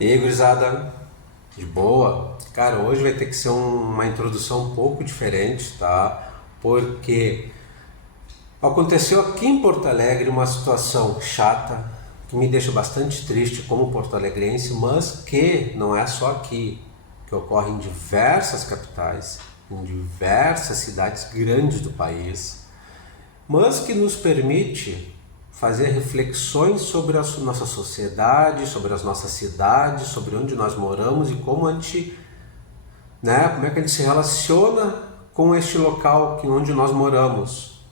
E aí, gurizada, de boa? Cara, hoje vai ter que ser uma introdução um pouco diferente, tá? Porque aconteceu aqui em Porto Alegre uma situação chata que me deixa bastante triste como porto-alegrense, mas que não é só aqui, que ocorre em diversas capitais, em diversas cidades grandes do país, mas que nos permite fazer reflexões sobre a nossa sociedade, sobre as nossas cidades, sobre onde nós moramos e como a gente, né, como é que a gente se relaciona com este local onde nós moramos.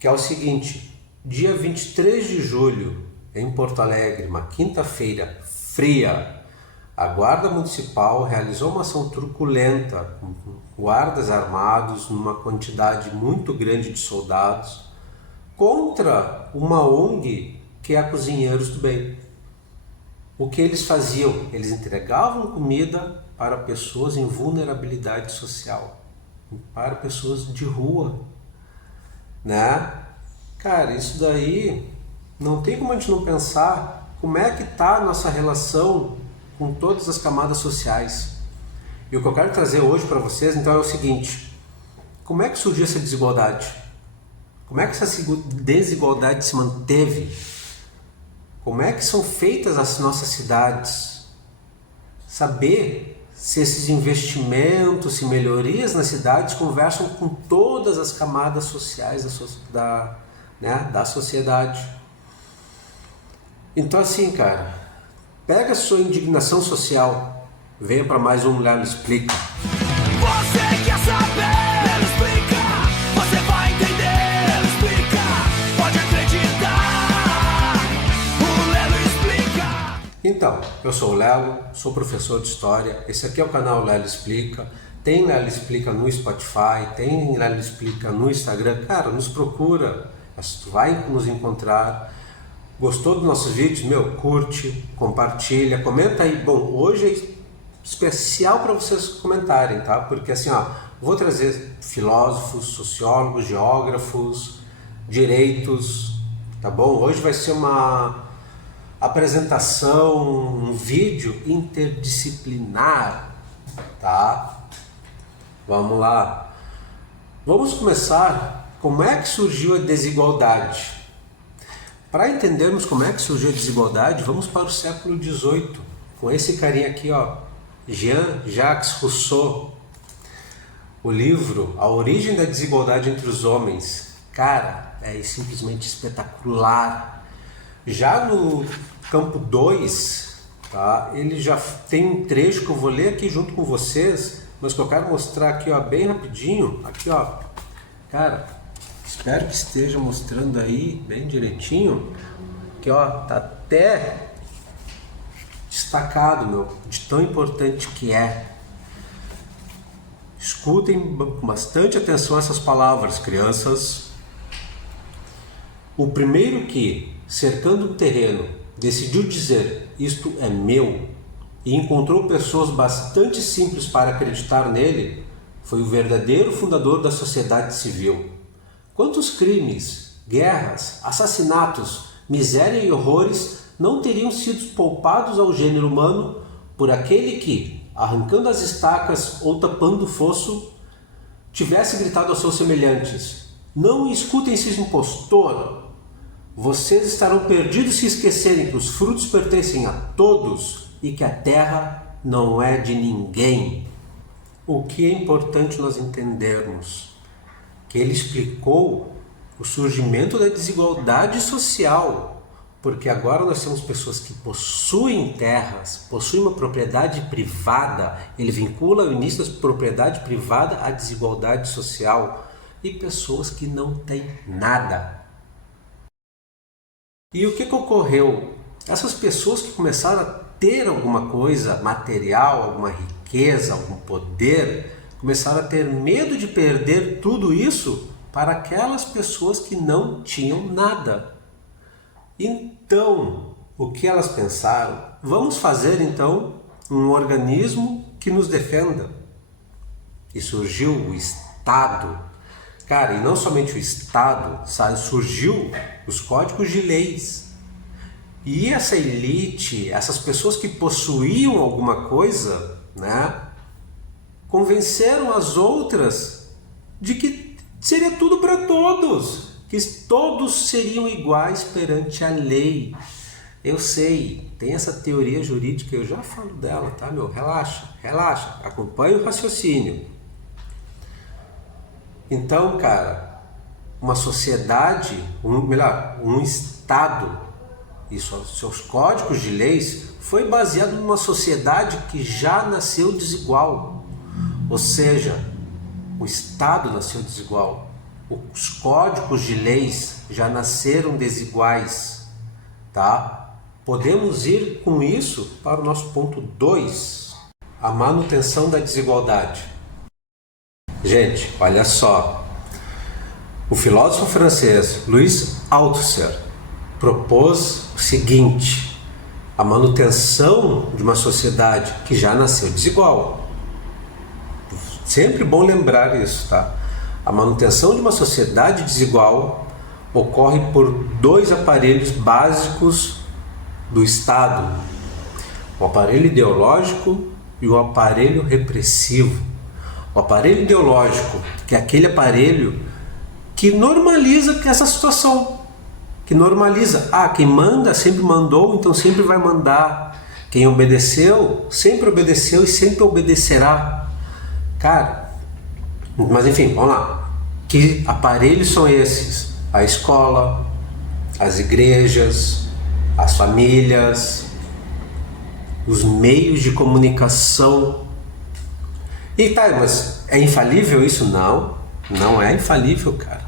Que é o seguinte: dia 23 de julho, em Porto Alegre, uma quinta-feira fria, a Guarda Municipal realizou uma ação truculenta com guardas armados, numa quantidade muito grande de soldados, contra uma ONG que é a Cozinheiros do Bem. O que eles faziam? Eles entregavam comida para pessoas em vulnerabilidade social, para pessoas de rua, né? Cara, isso daí não tem como a gente não pensar como é que está a nossa relação com todas as camadas sociais. E o que eu quero trazer hoje para vocês então é o seguinte: como é que surgiu essa desigualdade? Como é que essa desigualdade se manteve? Como é que são feitas as nossas cidades? Saber se esses investimentos, se melhorias nas cidades conversam com todas as camadas sociais da sociedade. Então assim, cara, pega a sua indignação social, venha para mais um Lelo Explica. Você quer saber? Lelo explica. Você vai entender. Lelo explica. Pode acreditar. O Lelo explica. Então, eu sou o Lelo, sou professor de História. Esse aqui é o canal Lelo Explica. Tem Lelo Explica no Spotify, tem Lelo Explica no Instagram. Cara, nos procura, tu vai nos encontrar. Gostou dos nossos vídeos? Meu, curte, compartilha, comenta aí. Bom, hoje é especial para vocês comentarem, tá? Porque assim, ó, vou trazer filósofos, sociólogos, geógrafos, direitos, tá bom? Hoje vai ser uma apresentação, um vídeo interdisciplinar, tá? Vamos lá. Vamos começar. Como é que surgiu a desigualdade? Para entendermos como é que surgiu a desigualdade, vamos para o século XVIII, com esse carinha aqui, ó, Jean-Jacques Rousseau. O livro A Origem da Desigualdade entre os Homens. Cara, é simplesmente espetacular. Já no campo 2, tá, ele já tem um trecho que eu vou ler aqui junto com vocês, mas que eu quero mostrar aqui, ó, bem rapidinho. Aqui, ó, cara, espero que esteja mostrando aí bem direitinho, que ó, tá até destacado, meu, de tão importante que é. Escutem com bastante atenção essas palavras, crianças. O primeiro que, cercando o terreno, decidiu dizer isto é meu e encontrou pessoas bastante simples para acreditar nele, foi o verdadeiro fundador da sociedade civil. Quantos crimes, guerras, assassinatos, miséria e horrores não teriam sido poupados ao gênero humano por aquele que, arrancando as estacas ou tapando o fosso, tivesse gritado aos seus semelhantes: não escutem esse impostor! Vocês estarão perdidos se esquecerem que os frutos pertencem a todos e que a terra não é de ninguém. O que é importante nós entendermos? Que ele explicou o surgimento da desigualdade social, porque agora nós temos pessoas que possuem terras, possuem uma propriedade privada, ele vincula o início da propriedade privada à desigualdade social, e pessoas que não têm nada. E o que ocorreu? Essas pessoas que começaram a ter alguma coisa material, alguma riqueza, algum poder, começaram a ter medo de perder tudo isso para aquelas pessoas que não tinham nada. Então, o que elas pensaram? Vamos fazer então um organismo que nos defenda. E surgiu o Estado. Cara, e não somente o Estado, sabe? Surgiu os códigos de leis. E essa elite, essas pessoas que possuíam alguma coisa, né, convenceram as outras de que seria tudo para todos, que todos seriam iguais perante a lei. Eu sei, tem essa teoria jurídica, eu já falo dela, tá, meu? Relaxa, relaxa, acompanha o raciocínio. Então, cara, uma sociedade, um Estado e seus códigos de leis foi baseado numa sociedade que já nasceu desigual. Ou seja, o Estado nasceu desigual. Os códigos de leis já nasceram desiguais, tá? Podemos ir com isso para o nosso ponto 2, a manutenção da desigualdade. Gente, olha só. O filósofo francês Louis Althusser propôs o seguinte: a manutenção de uma sociedade que já nasceu desigual. Sempre bom lembrar isso, tá? A manutenção de uma sociedade desigual ocorre por dois aparelhos básicos do Estado: o aparelho ideológico e o aparelho repressivo. O aparelho ideológico, que é aquele aparelho que normaliza essa situação, que normaliza, quem manda sempre mandou, então sempre vai mandar. Quem obedeceu, sempre obedeceu e sempre obedecerá. Cara, mas enfim, vamos lá. Que aparelhos são esses? A escola, as igrejas, as famílias, os meios de comunicação. E tá, mas é infalível isso? Não, não é infalível, cara.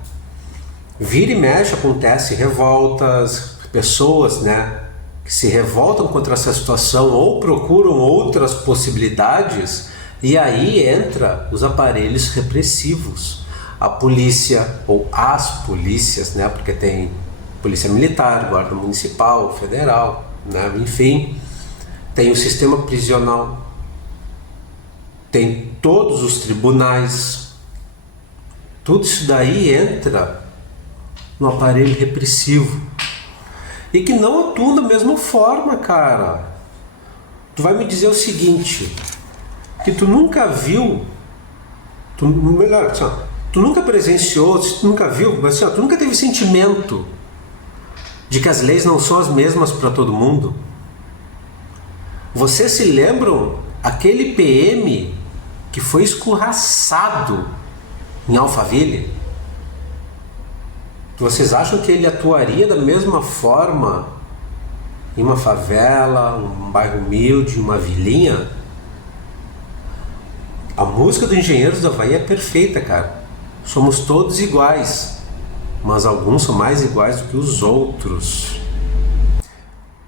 Vira e mexe acontece revoltas, pessoas, né, que se revoltam contra essa situação ou procuram outras possibilidades, e aí entra os aparelhos repressivos. A polícia, ou as polícias, né, porque tem polícia militar, guarda municipal, federal, né, enfim, tem o sistema prisional, tem todos os tribunais. Tudo isso daí entra no aparelho repressivo e que não atua da mesma forma, cara. Tu vai me dizer o seguinte, que tu nunca viu, tu nunca presenciou, tu nunca viu, mas tu nunca teve sentimento de que as leis não são as mesmas para todo mundo. Vocês se lembram aquele PM que foi escorraçado em Alphaville? Vocês acham que ele atuaria da mesma forma em uma favela, um bairro humilde, uma vilinha? A música do Engenheiros do Havaí é perfeita, cara. Somos todos iguais, mas alguns são mais iguais do que os outros.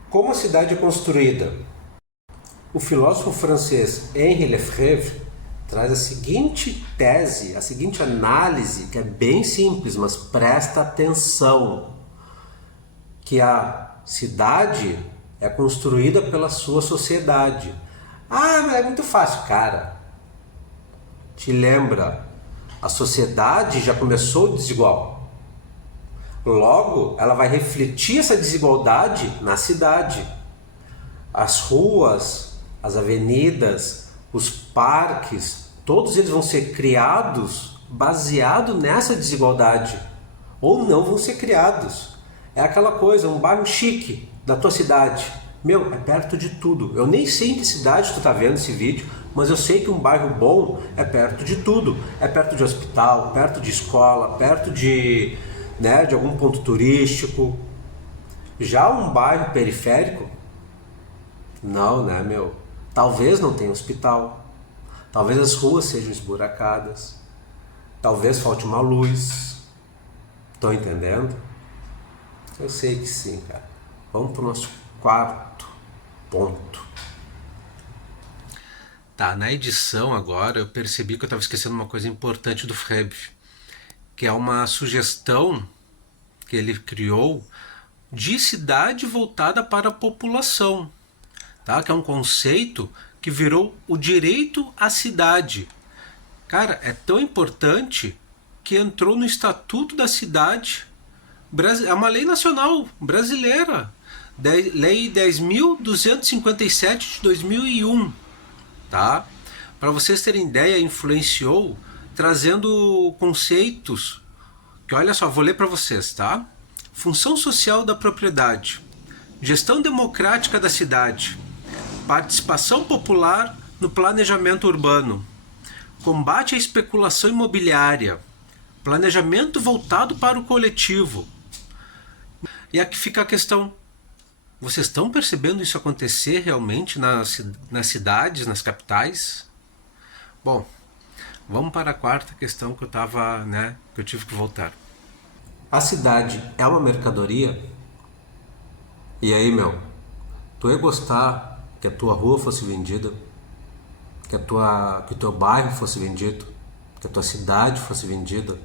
Como a cidade é construída? O filósofo francês Henri Lefebvre traz a seguinte tese, a seguinte análise, que é bem simples, mas presta atenção, que a cidade é construída pela sua sociedade. Mas é muito fácil, cara. Te lembra, a sociedade já começou desigual. Logo, ela vai refletir essa desigualdade na cidade. As ruas, as avenidas, os parques, todos eles vão ser criados baseado nessa desigualdade, ou não vão ser criados. É aquela coisa, um bairro chique da tua cidade, meu, é perto de tudo. Eu nem sei em que cidade tu tá vendo esse vídeo, mas eu sei que um bairro bom é perto de tudo. É perto de hospital, perto de escola, perto de, né, de algum ponto turístico. Já um bairro periférico, não, né, meu? Talvez não tenha hospital, talvez as ruas sejam esburacadas, talvez falte uma luz. Estão entendendo? Eu sei que sim, cara. Vamos para o nosso quarto ponto. Tá, na edição agora eu percebi que eu estava esquecendo uma coisa importante do Frebe, que é uma sugestão que ele criou de cidade voltada para a população. Tá? Que é um conceito que virou o direito à cidade. Cara, é tão importante que entrou no Estatuto da Cidade. É uma lei nacional brasileira. Lei 10.257 de 2001, tá? Para vocês terem ideia, influenciou trazendo conceitos que, olha só, vou ler para vocês, tá? Função social da propriedade, gestão democrática da cidade, participação popular no planejamento urbano, combate à especulação imobiliária, planejamento voltado para o coletivo. E aqui fica a questão: vocês estão percebendo isso acontecer realmente nas cidades, nas capitais? Bom, vamos para a quarta questão que eu tive que voltar. A cidade é uma mercadoria? E aí, meu? Tu ia gostar que a tua rua fosse vendida? Que o teu bairro fosse vendido? Que a tua cidade fosse vendida?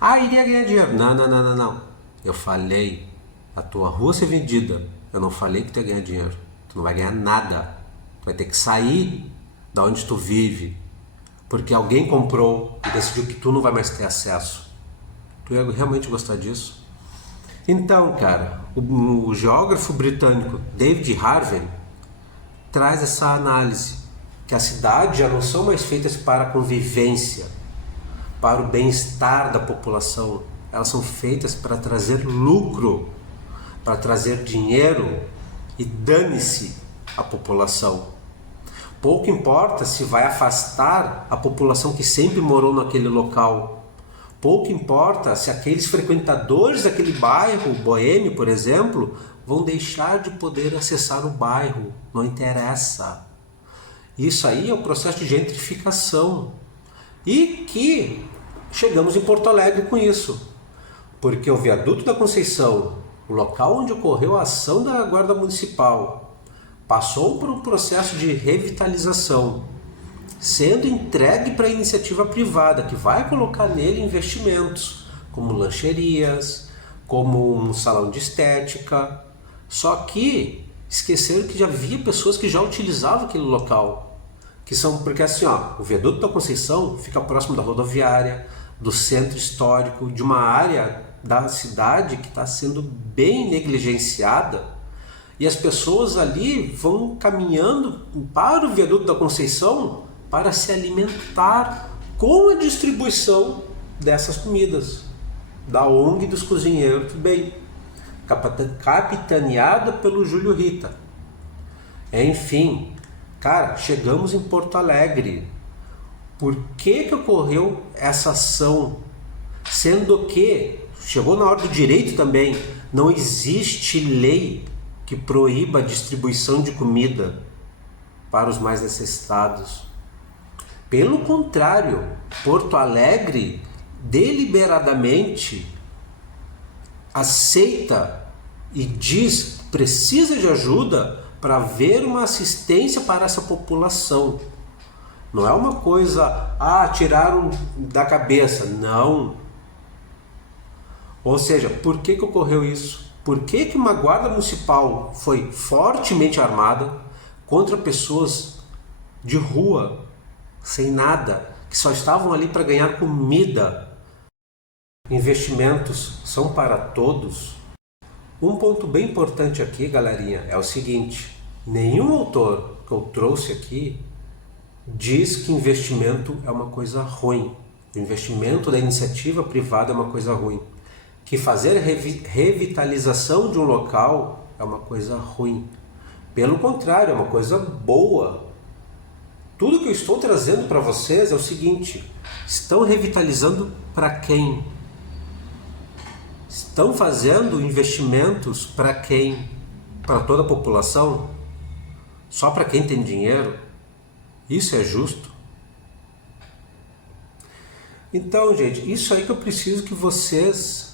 Ah, iria ganhar dinheiro. Não. Eu falei a tua rua ser vendida. Eu não falei que tu ia ganhar dinheiro. Tu não vai ganhar nada. Tu vai ter que sair da onde tu vive, porque alguém comprou e decidiu que tu não vai mais ter acesso. Tu ia realmente gostar disso? Então, cara, o geógrafo britânico David Harvey traz essa análise, que as cidades já não são mais feitas para a convivência, para o bem-estar da população. Elas são feitas para trazer lucro, para trazer dinheiro, e dane-se a população. Pouco importa se vai afastar a população que sempre morou naquele local. Pouco importa se aqueles frequentadores daquele bairro boêmio, por exemplo, vão deixar de poder acessar o bairro. Não interessa. Isso aí é o processo de gentrificação. E que chegamos em Porto Alegre com isso. Porque o Viaduto da Conceição, o local onde ocorreu a ação da Guarda Municipal, passou por um processo de revitalização, sendo entregue para a iniciativa privada, que vai colocar nele investimentos, como lancherias, como um salão de estética. Só que esqueceram que já havia pessoas que já utilizavam aquele local. Porque assim, o Viaduto da Conceição fica próximo da rodoviária, do centro histórico, de uma área da cidade que está sendo bem negligenciada, e as pessoas ali vão caminhando para o Viaduto da Conceição para se alimentar com a distribuição dessas comidas da ONG dos Cozinheiros do Bem, capitaneada pelo Júlio Rita. Enfim, cara, chegamos em Porto Alegre. Por que ocorreu essa ação? Sendo que chegou na hora do direito também. Não existe lei que proíba a distribuição de comida para os mais necessitados. Pelo contrário, Porto Alegre deliberadamente aceita e diz que precisa de ajuda para haver uma assistência para essa população. Não é uma coisa, tiraram da cabeça. Não. Ou seja, por que ocorreu isso? Por que uma guarda municipal foi fortemente armada contra pessoas de rua, sem nada, que só estavam ali para ganhar comida? Investimentos são para todos. Um ponto bem importante aqui, galerinha, é o seguinte: nenhum autor que eu trouxe aqui diz que investimento é uma coisa ruim. O investimento da iniciativa privada é uma coisa ruim. Que fazer revitalização de um local é uma coisa ruim. Pelo contrário, é uma coisa boa. Tudo que eu estou trazendo para vocês é o seguinte: estão revitalizando para quem? Estão fazendo investimentos para quem? Para toda a população? Só para quem tem dinheiro? Isso é justo? Então, gente, isso aí que eu preciso que vocês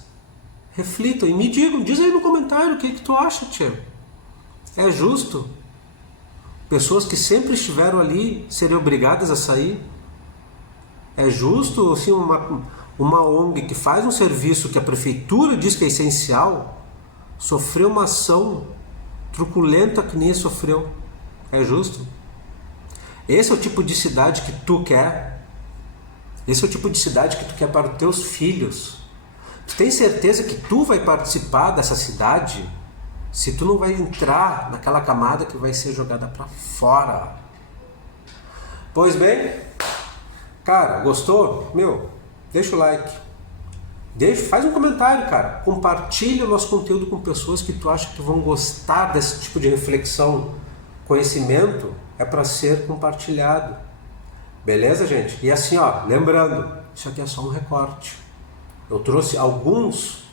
reflitam e me digam. Diz aí no comentário o que tu acha, tia. É justo pessoas que sempre estiveram ali serem obrigadas a sair? É justo, assim, uma ONG que faz um serviço que a prefeitura diz que é essencial sofrer uma ação truculenta que nem sofreu? É justo? Esse é o tipo de cidade que tu quer? Esse é o tipo de cidade que tu quer para os teus filhos? Tu tem certeza que tu vai participar dessa cidade se tu não vai entrar naquela camada que vai ser jogada para fora. Pois bem, cara, gostou? Meu, deixa o like. Faz um comentário, cara. Compartilha o nosso conteúdo com pessoas que tu acha que vão gostar desse tipo de reflexão. Conhecimento é para ser compartilhado. Beleza, gente? E assim, ó, lembrando, isso aqui é só um recorte. Eu trouxe alguns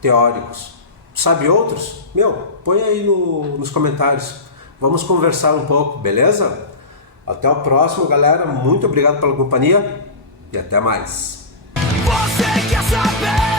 teóricos. Sabe outros? Meu, põe aí nos comentários. Vamos conversar um pouco, beleza? Até o próximo, galera. Muito obrigado pela companhia e até mais. Você quer saber?